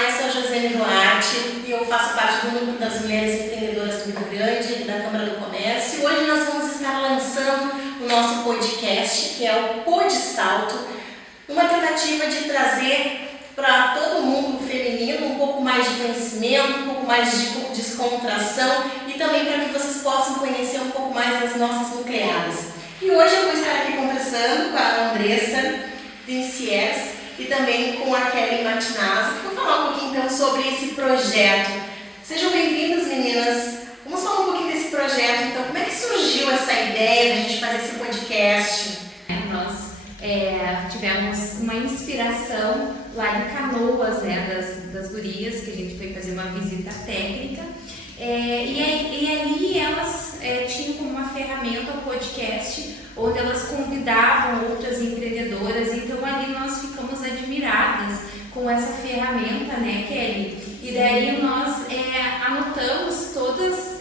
Olá, eu sou a Josiane Duarte e eu faço parte do Núcleo das Mulheres Empreendedoras do Rio Grande, da Câmara do Comércio. Hoje nós vamos estar lançando o nosso podcast, que é o Pod Salto, uma tentativa de trazer para todo mundo feminino um pouco mais de conhecimento, um pouco mais de descontração e também para que vocês possam conhecer um pouco mais das nossas nucleadas. E hoje eu vou estar aqui conversando com a Andressa Vinciers e também com a Kelly Martinazzi, que vou falar um pouquinho então sobre esse projeto. Sejam bem-vindas, meninas. Vamos falar um pouquinho desse projeto. Então, como é que surgiu essa ideia de a gente fazer esse podcast? Nós tivemos uma inspiração lá em Canoas, das gurias, que a gente foi fazer uma visita técnica. E ali elas tinham como uma ferramenta o podcast, onde elas convidavam outras empreendedoras. Então ali nós ficamos admiradas com essa ferramenta, né, Kelly? E daí nós anotamos todas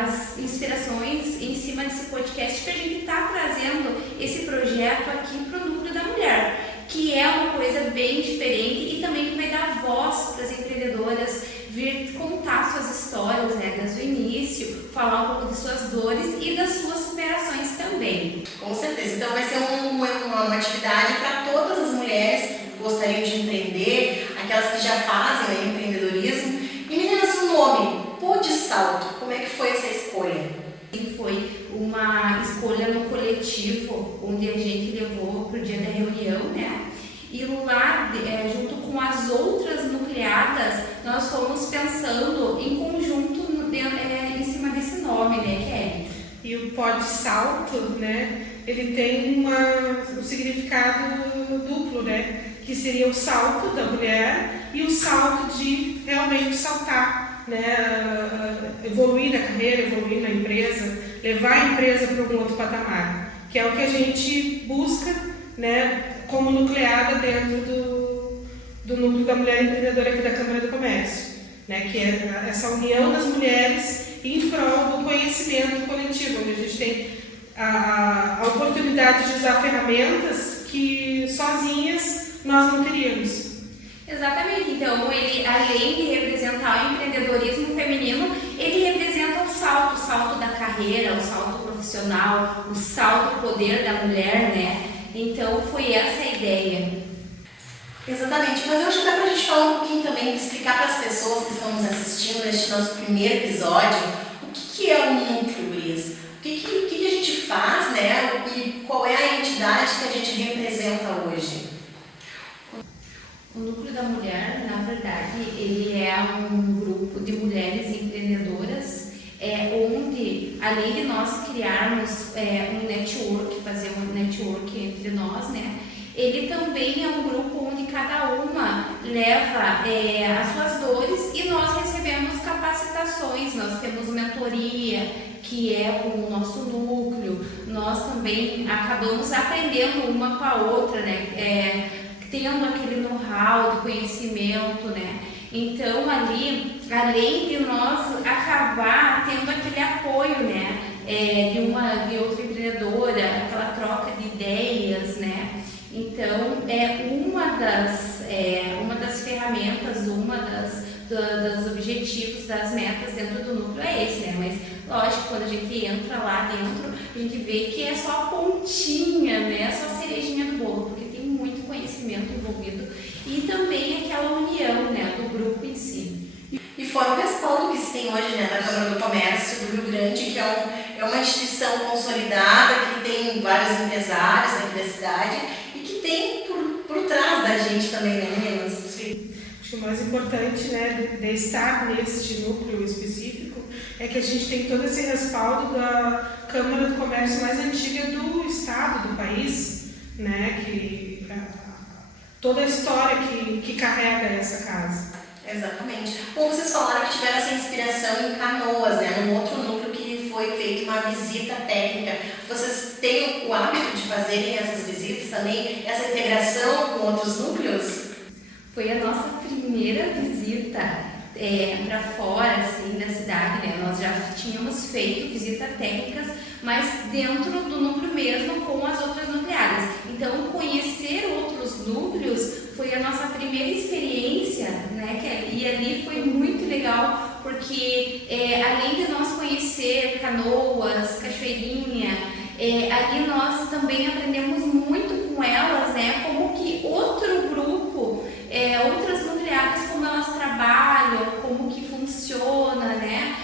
as inspirações em cima desse podcast, que a gente está trazendo esse projeto aqui para o Núcleo da Mulher, que é uma coisa bem diferente e também que vai dar voz para as empreendedoras vir contar suas histórias, né, desde o início, falar um pouco de suas dores e das suas superações também. Com certeza. Então vai ser uma atividade para todas as mulheres que gostariam de empreender, aquelas que já fazem empreendedorismo. E meninas, o nome, Pod Salto, como é que foi essa escolha? Foi uma escolha no coletivo, onde a gente levou para o dia da reunião, né? E lá, junto com as outras nucleadas, nós fomos pensando em conjunto em cima desse nome, né, Kelly? E o Pod Salto, né, ele tem um significado duplo, né, que seria o salto da mulher e o salto de realmente saltar, né, evoluir na carreira, evoluir na empresa, levar a empresa para um outro patamar, que é o que a gente busca, né, como nucleada dentro do Núcleo da Mulher Empreendedora aqui da Câmara do Comércio, né, que é essa união das mulheres em prol do conhecimento coletivo, onde a gente tem a oportunidade de usar ferramentas que sozinhas nós não teríamos. Exatamente, então ele, além de representar o empreendedorismo feminino, ele representa o salto da carreira, o salto profissional, o salto poder da mulher, né? Então foi essa a ideia. Exatamente, mas eu acho que dá pra gente falar um pouquinho também, explicar para as pessoas que estão nos assistindo neste nosso primeiro episódio, o que é o núcleo, Gurias? O que a gente faz, né? E qual é a entidade que a gente representa hoje? O Núcleo da Mulher, na verdade, ele é um grupo de mulheres empreendedoras, onde, além de nós criarmos um network, fazer um network entre nós, né? Ele também é um grupo onde cada uma leva as suas dores e nós recebemos capacitações, nós temos mentoria, que é com o nosso núcleo, nós também acabamos aprendendo uma com a outra, né? Tendo aquele know-how de conhecimento, né? Então ali, além de nós acabar tendo aquele apoio, né? De outra empreendedora, aquela troca de ideias, né? Então uma das ferramentas, dos objetivos, das metas dentro do núcleo é esse, né? Mas lógico, quando a gente entra lá dentro, a gente vê que é só a pontinha, né? Só a cerejinha do bolo, porque tem muito conhecimento envolvido e também aquela união, né, do grupo em si. E fora o respaldo que se tem hoje, né, da Câmara do Comércio do Rio Grande, que é uma instituição consolidada, que tem vários empresários aqui da cidade e que tem por trás da gente também, né, meninas? Sim. Acho que o mais importante, né, de estar neste núcleo específico é que a gente tem todo esse respaldo da Câmara do Comércio mais antiga do estado, do país, né, toda a história que carrega essa casa. Exatamente. Bom, vocês falaram que tiveram essa inspiração em Canoas, né, num outro núcleo que foi feita uma visita técnica. Vocês têm o hábito de fazerem essas visitas também, essa integração com outros núcleos? Foi a nossa primeira visita para fora, assim, da cidade, né? Nós já tínhamos feito visitas técnicas, mas dentro do núcleo mesmo, com as outras nucleadas. Então, conhecer outros núcleos foi a nossa primeira experiência né, Kelly? E ali foi muito legal, porque além de nós conhecer Canoas, Cachoeirinha, ali nós também aprendemos muito com elas, né, como que outro grupo, outras nucleares, como elas trabalham, como que funciona, né?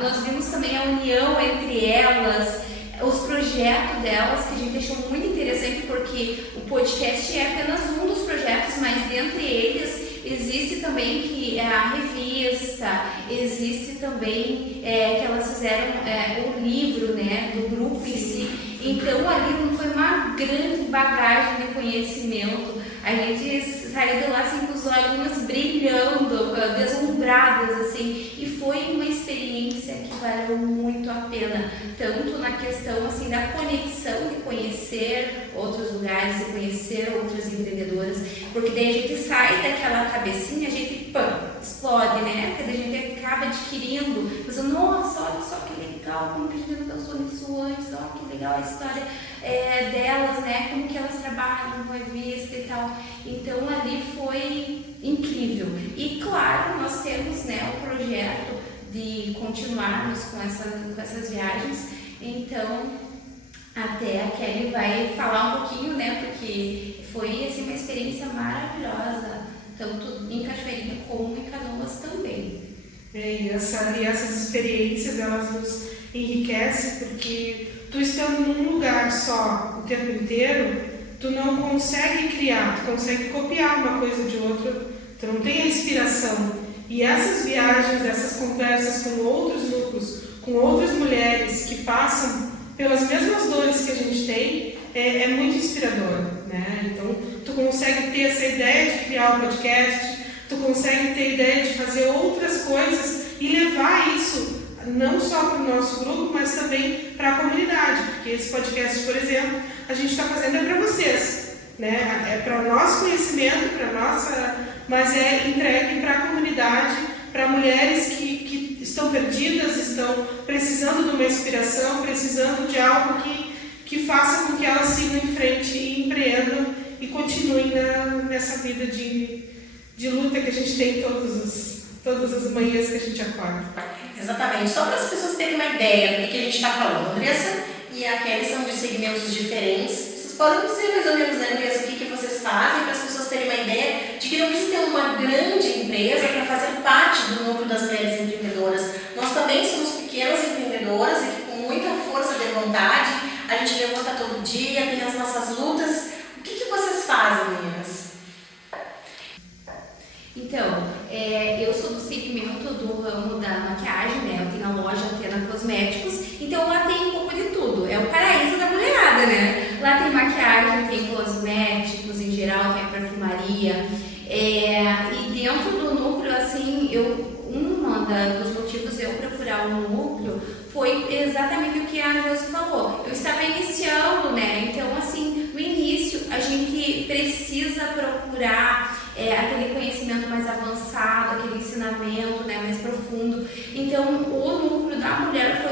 Nós vimos também a união entre elas, os projetos delas, que a gente achou muito interessante, porque o podcast é apenas um dos projetos, mas dentre eles existe também que a revista, existe também que elas fizeram o livro, né, do grupo em si. Então ali foi uma grande bagagem de conhecimento. A gente saiu de lá assim, com os olhinhos brilhando, deslumbradas, assim, e foi uma experiência que valeu muito a pena, tanto na questão assim da conexão, de conhecer outros lugares, de conhecer outras empreendedoras, porque daí a gente sai daquela cabecinha, a gente explode, né? Porque daí a gente acaba adquirindo, pensando, nossa, olha só que legal, como que a gente não pensou nisso antes, olha que legal a história delas, né? Como que elas trabalham com revista e tal. Então ali foi incrível. E claro, nós temos, né, o projeto de continuarmos com essas viagens. Então até a Kelly vai falar um pouquinho, né? Porque foi assim, uma experiência maravilhosa, tanto em Cachoeirinha como em Canoas também. E essas experiências, elas nos enriquecem, porque tu estando num lugar só o tempo inteiro, tu não consegue criar, tu consegue copiar uma coisa de outra, tu não tem a inspiração. E essas viagens, essas conversas com outros núcleos, com outras mulheres que passam pelas mesmas dores que a gente tem, é muito inspirador, né? Então, tu consegue ter essa ideia de criar um podcast, tu consegue ter ideia de fazer outras coisas e levar isso não só para o nosso grupo, mas também para a comunidade, porque esse podcast, por exemplo, a gente está fazendo para vocês, né? É para o nosso conhecimento, para nossa, mas é entregue para a comunidade, para mulheres que estão perdidas, estão precisando de uma inspiração, precisando de algo que faça com que elas sigam em frente e empreendam e continuem nessa vida de luta que a gente tem todas as manhãs que a gente acorda. Exatamente, só para as pessoas terem uma ideia do que a gente está falando. Andressa e a Kelly são de segmentos diferentes. Vocês podem dizer mais ou menos, né, Andressa, o que vocês fazem, para as pessoas terem uma ideia de que não precisa ter uma grande empresa para fazer parte do núcleo das mulheres empreendedoras. Nós também somos pequenas empreendedoras e que com muita força de vontade a gente levanta todo dia, tem as nossas lutas. O que vocês fazem, meninas? Então, eu sou do segmento do ramo da maquiagem, né? Eu tenho a loja Atena Cosméticos, então lá tem um pouco de tudo. É o paraíso da mulherada, né? Lá tem maquiagem, tem cosméticos em geral, tem perfumaria. E dentro do núcleo, assim, dos motivos eu procurar um núcleo foi exatamente o que a Josi falou. Eu estava iniciando, né? Então, assim, no início a gente precisa procurar aquele conhecimento mais avançado, aquele ensinamento, né, mais profundo. Então, o núcleo da mulher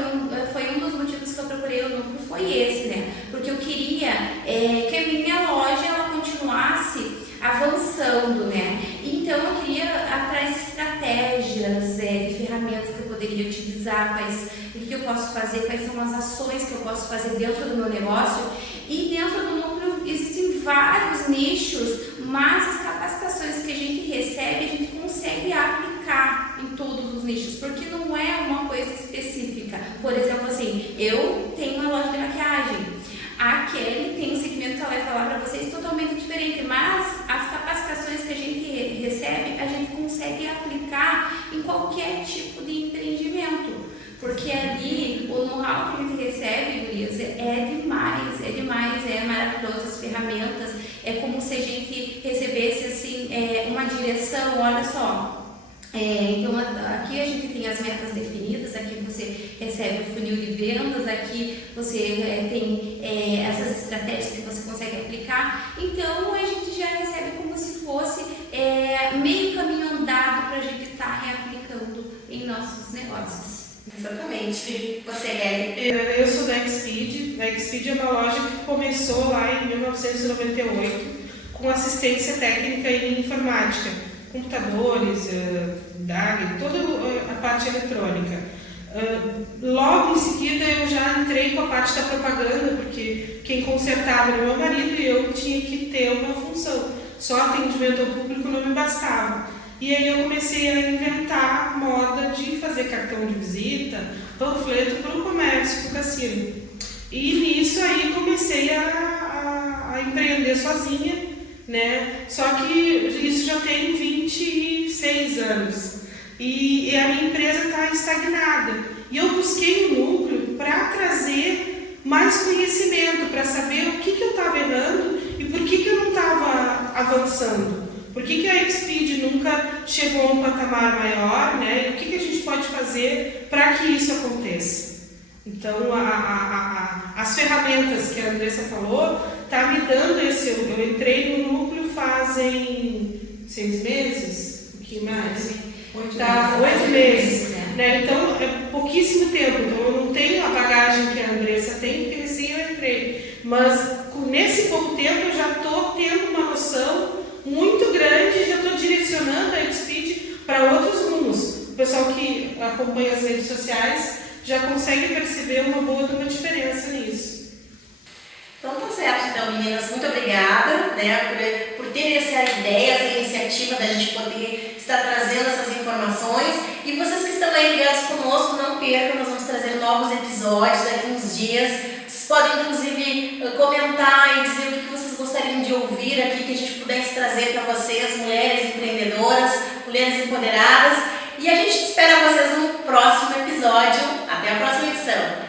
foi um dos motivos que eu procurei o núcleo, foi esse, né? Porque eu queria que a minha loja ela continuasse avançando, né? Então, eu queria atrás de estratégias, de ferramentas que eu poderia utilizar, o que eu posso fazer, quais são as ações que eu posso fazer dentro do meu negócio. E dentro do núcleo existem vários nichos, mas as capacitações que a gente recebe, a gente consegue aplicar em todos os nichos, porque não é uma coisa específica. Por exemplo, assim, eu tenho uma loja de maquiagem, a Kelly tem um segmento que ela vai falar para vocês totalmente diferente, mas as capacitações que a gente recebe, a gente consegue aplicar em qualquer tipo de empreendimento. Porque ali o know-how que a gente recebe, gurias, é demais, é maravilhoso, as ferramentas, é como se a gente recebesse assim, uma direção, olha só. Então aqui a gente tem as metas definidas, aqui você recebe o funil de vendas, aqui você tem essas estratégias que você consegue aplicar, então a gente já recebe como se fosse meio caminho andado para a gente estar reaplicando em nossos negócios. Exatamente. Você, Kelly? Eu sou da Xpeed. A Xpeed é uma loja que começou lá em 1998 com assistência técnica e informática. computadores, DAG, toda a parte eletrônica. Logo em seguida eu já entrei com a parte da propaganda, porque quem consertava era o meu marido e eu tinha que ter uma função. Só atendimento ao público não me bastava. E aí eu comecei a inventar moda de fazer cartão de visita, panfleto para o comércio, para o cassino. E nisso aí comecei a empreender sozinha, né? Só que isso já tem 26 anos. E a minha empresa está estagnada. E eu busquei um núcleo para trazer mais conhecimento, para saber o que eu estava errando e por que eu não estava avançando. Por que a Xpeed nunca chegou a um patamar maior, né? E o que a gente pode fazer para que isso aconteça? Então, as ferramentas que a Andressa falou, tá me dando esse... Eu entrei no núcleo fazem 6 meses, um pouquinho mais. 8 meses. Né? Então, é pouquíssimo tempo. Então, eu não tenho a bagagem que a Andressa tem, porque recém eu entrei. Mas, nesse pouco tempo, eu já estou tendo uma noção muito grande e já estou direcionando a Xpeed para outros rumos. O pessoal que acompanha as redes sociais já consegue perceber uma diferença nisso. Então tá certo, então meninas, muito obrigada, né, por terem essa ideia, essa iniciativa da gente poder estar trazendo essas informações. E vocês que estão aí ligados conosco, não percam, nós vamos trazer novos episódios daqui uns dias. Vocês podem inclusive comentar e dizer o que vocês gostariam de ouvir aqui, que a gente pudesse trazer para vocês, mulheres empreendedoras, mulheres empoderadas. E a gente espera vocês no próximo episódio. Até a próxima edição.